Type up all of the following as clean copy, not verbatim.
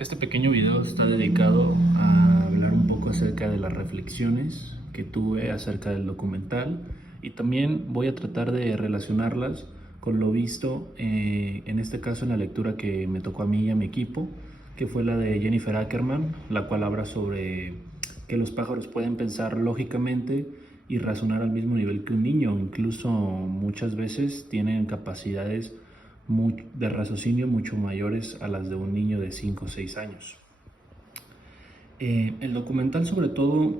Este pequeño video está dedicado a hablar un poco acerca de las reflexiones que tuve acerca del documental y también voy a tratar de relacionarlas con lo visto en este caso en la lectura que me tocó a mí y a mi equipo, que fue la de Jennifer Ackerman, la cual habla sobre que los pájaros pueden pensar lógicamente y razonar al mismo nivel que un niño, incluso muchas veces tienen capacidades de raciocinio mucho mayores a las de un niño de 5 o 6 años. El documental sobre todo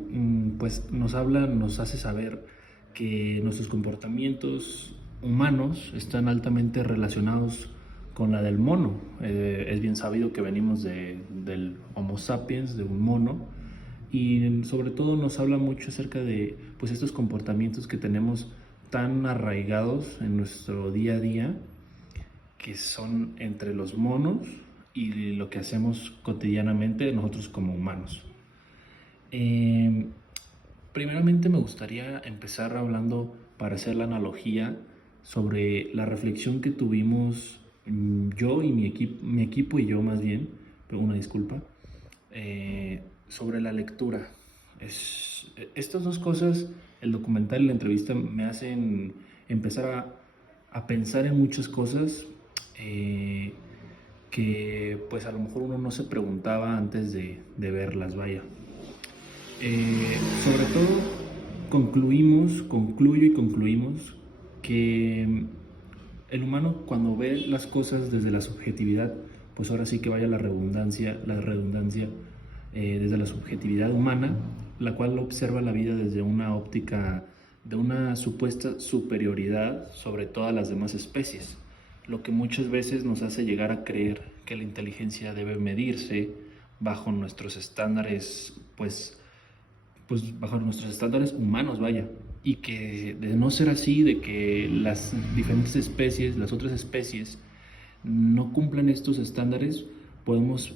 pues nos hace saber que nuestros comportamientos humanos están altamente relacionados con la del mono. Es bien sabido que venimos del Homo sapiens, de un mono, y sobre todo nos habla mucho acerca de pues estos comportamientos que tenemos tan arraigados en nuestro día a día, que son entre los monos y lo que hacemos cotidianamente nosotros como humanos. Eh, Primeramente me gustaría empezar hablando, para hacer la analogía, sobre la reflexión que tuvimos yo y mi equipo y yo más bien, pero una disculpa, sobre la lectura. Estas dos cosas, el documental y la entrevista, me hacen empezar a pensar en muchas cosas eh, que pues a lo mejor uno no se preguntaba antes de verlas, vaya. Sobre todo concluyo y concluimos que el humano cuando ve las cosas desde la subjetividad, pues ahora sí que vaya la redundancia, desde la subjetividad humana, la cual observa la vida desde una óptica de una supuesta superioridad sobre todas las demás especies, lo que muchas veces nos hace llegar a creer que la inteligencia debe medirse bajo nuestros estándares, pues bajo nuestros estándares humanos, vaya. Y que de no ser así, de que las diferentes especies, las otras especies, no cumplan estos estándares, podemos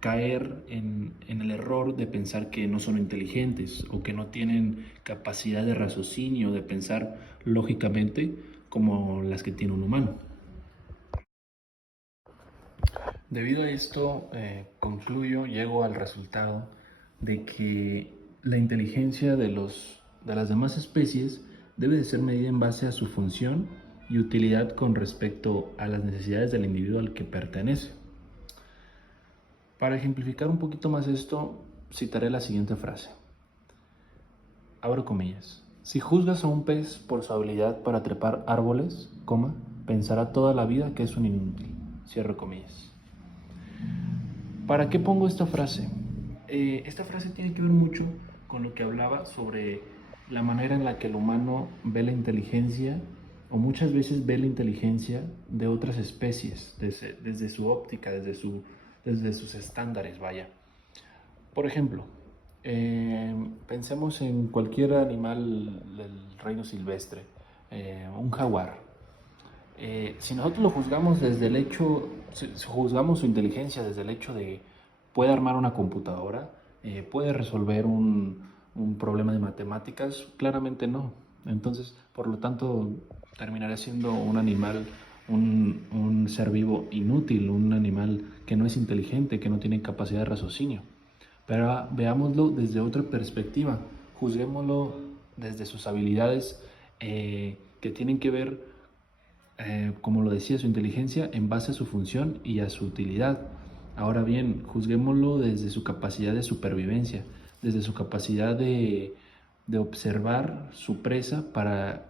caer en el error de pensar que no son inteligentes o que no tienen capacidad de raciocinio, de pensar lógicamente como las que tiene un humano. Debido a esto, llego al resultado de que la inteligencia de las demás especies debe de ser medida en base a su función y utilidad con respecto a las necesidades del individuo al que pertenece. Para ejemplificar un poquito más esto, citaré la siguiente frase. Abro comillas. Si juzgas a un pez por su habilidad para trepar árboles, pensará toda la vida que es un inútil. Cierro comillas. ¿Para qué pongo esta frase? Esta frase tiene que ver mucho con lo que hablaba sobre la manera en la que el humano ve la inteligencia, o muchas veces ve la inteligencia de otras especies, desde su óptica, desde sus estándares, vaya. Por ejemplo, pensemos en cualquier animal del reino silvestre, un jaguar. Si nosotros lo juzgamos desde el hecho, si juzgamos su inteligencia desde el hecho de puede armar una computadora, puede resolver un problema de matemáticas, claramente no. Entonces, por lo tanto, terminará siendo un animal, un ser vivo inútil, un animal que no es inteligente, que no tiene capacidad de raciocinio. Pero veámoslo desde otra perspectiva, juzguémoslo desde sus habilidades que tienen que ver, como lo decía, su inteligencia en base a su función y a su utilidad. Ahora bien, juzguémoslo desde su capacidad de supervivencia, desde su capacidad de observar su presa para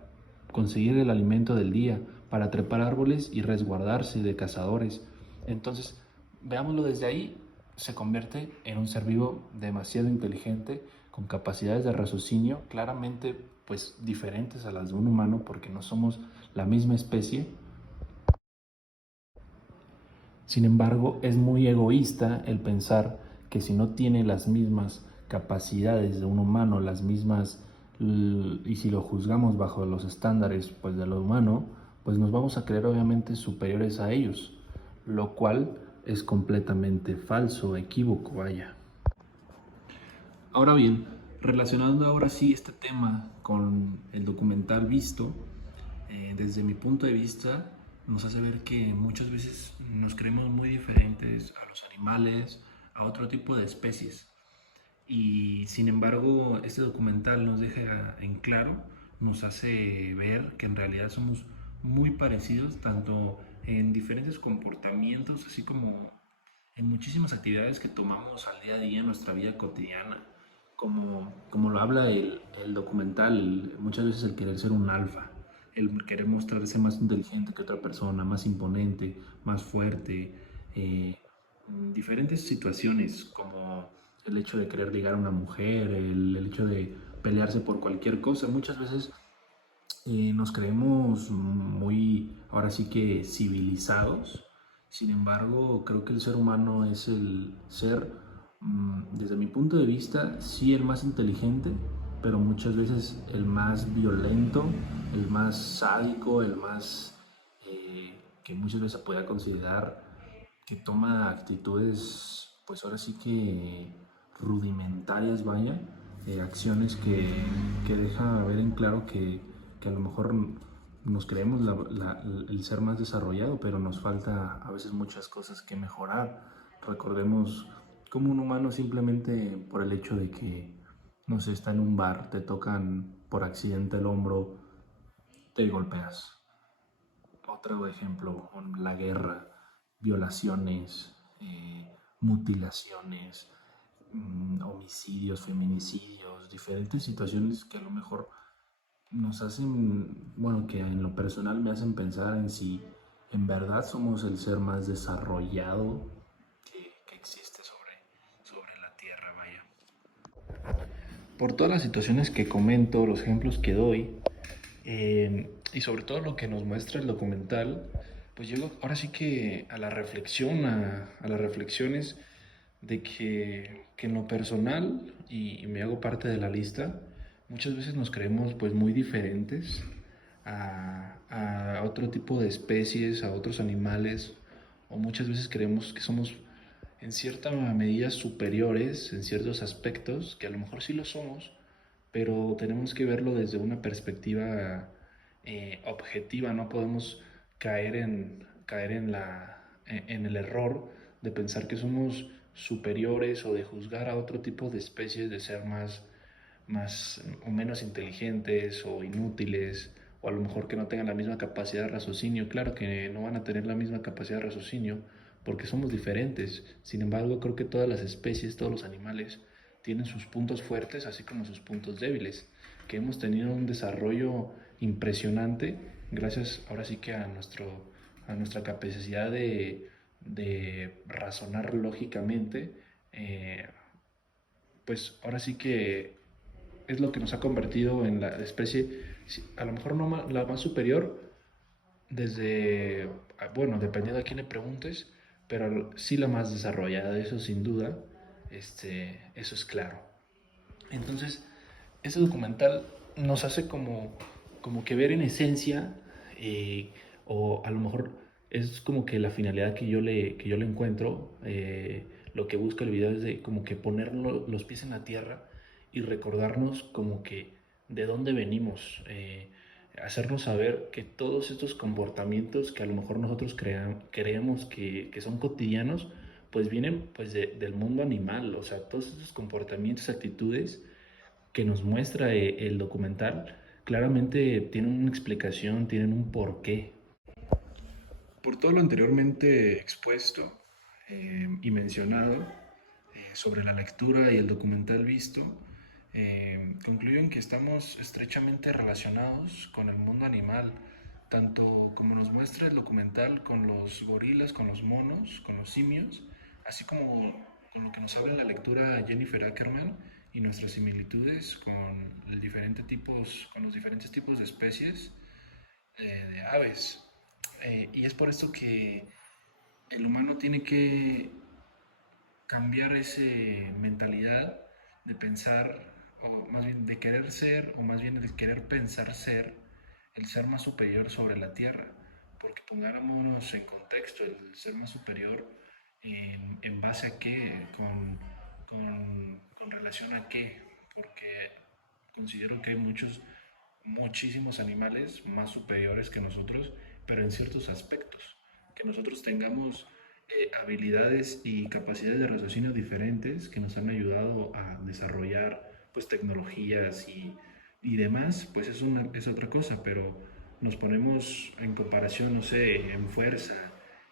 conseguir el alimento del día, para trepar árboles y resguardarse de cazadores. Entonces, veámoslo desde ahí, se convierte en un ser vivo demasiado inteligente, con capacidades de raciocinio claramente pues diferentes a las de un humano, porque no somos la misma especie. Sin embargo, es muy egoísta el pensar que si no tiene las mismas capacidades de un humano, las mismas, y si lo juzgamos bajo los estándares pues de lo humano, pues nos vamos a creer obviamente superiores a ellos, lo cual es completamente falso, equívoco, vaya. Ahora bien, relacionando ahora sí este tema con el documental visto, desde mi punto de vista, nos hace ver que muchas veces nos creemos muy diferentes árboles, a los animales, a otro tipo de especies. Y sin embargo, este documental nos deja en claro, nos hace ver que en realidad somos muy parecidos, tanto en diferentes comportamientos, así como en muchísimas actividades que tomamos al día a día en nuestra vida cotidiana. Como lo habla el documental, muchas veces el querer ser un alfa, el querer mostrarse más inteligente que otra persona, más imponente, más fuerte, eh, diferentes situaciones como el hecho de querer ligar a una mujer, el hecho de pelearse por cualquier cosa. Muchas veces nos creemos muy, ahora sí que civilizados. Sin embargo, creo que el ser humano es el ser, desde mi punto de vista, sí el más inteligente, pero muchas veces el más violento, el más sádico, el más que muchas veces se pueda considerar que toma actitudes, pues ahora sí que rudimentarias, vaya, acciones que deja ver en claro que a lo mejor nos creemos el ser más desarrollado, pero nos falta a veces muchas cosas que mejorar. Recordemos como un humano simplemente por el hecho de que, no sé, está en un bar, te tocan por accidente el hombro, te golpeas. Otro ejemplo, la guerra, violaciones, mutilaciones, homicidios, feminicidios, diferentes situaciones que a lo mejor nos hacen, bueno, que en lo personal me hacen pensar en si en verdad somos el ser más desarrollado que existe sobre la Tierra, vaya. Por todas las situaciones que comento, los ejemplos que doy, y sobre todo lo que nos muestra el documental, pues llego ahora sí que a la reflexión, a las reflexiones de que en lo personal, y me hago parte de la lista, muchas veces nos creemos pues muy diferentes a otro tipo de especies, a otros animales, o muchas veces creemos que somos en cierta medida superiores en ciertos aspectos, que a lo mejor sí lo somos, pero tenemos que verlo desde una perspectiva objetiva. No podemos caer en el error de pensar que somos superiores o de juzgar a otro tipo de especies de ser más o menos inteligentes o inútiles, o a lo mejor que no tengan la misma capacidad de raciocinio. Claro que no van a tener la misma capacidad de raciocinio porque somos diferentes. Sin embargo, creo que todas las especies, todos los animales tienen sus puntos fuertes así como sus puntos débiles, que hemos tenido un desarrollo impresionante gracias ahora sí que a nuestra capacidad de razonar lógicamente. Pues ahora sí que es lo que nos ha convertido en la especie, a lo mejor no la más superior, desde, bueno, dependiendo a quién le preguntes, pero sí la más desarrollada, eso sin duda, eso es claro. Entonces, ese documental nos hace como que ver en esencia, eh, o a lo mejor es como que la finalidad que yo le encuentro, lo que busca el video es de como que poner los pies en la tierra y recordarnos como que de dónde venimos, hacernos saber que todos estos comportamientos que a lo mejor nosotros creemos que son cotidianos, pues vienen pues del mundo animal. O sea, todos estos comportamientos, actitudes que nos muestra el documental, claramente tienen una explicación, tienen un porqué. Por todo lo anteriormente expuesto y mencionado sobre la lectura y el documental visto, concluyo en que estamos estrechamente relacionados con el mundo animal, tanto como nos muestra el documental con los gorilas, con los monos, con los simios, así como con lo que nos habla la lectura Jennifer Ackerman y nuestras similitudes con los diferentes tipos de especies de aves. Y es por esto que el humano tiene que cambiar esa mentalidad de pensar, o más bien de querer ser, o más bien de querer pensar ser el ser más superior sobre la Tierra. Porque pongámonos en contexto, el ser más superior en base a qué, con relación a qué, porque considero que hay muchísimos animales más superiores que nosotros, pero en ciertos aspectos. Que nosotros tengamos habilidades y capacidades de raciocinio diferentes que nos han ayudado a desarrollar pues tecnologías y demás, pues es otra cosa, pero nos ponemos en comparación, no sé, en fuerza,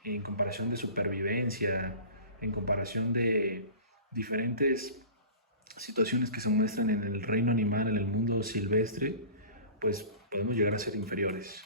en comparación de supervivencia, en comparación de diferentes situaciones que se muestran en el reino animal, en el mundo silvestre, pues podemos llegar a ser inferiores.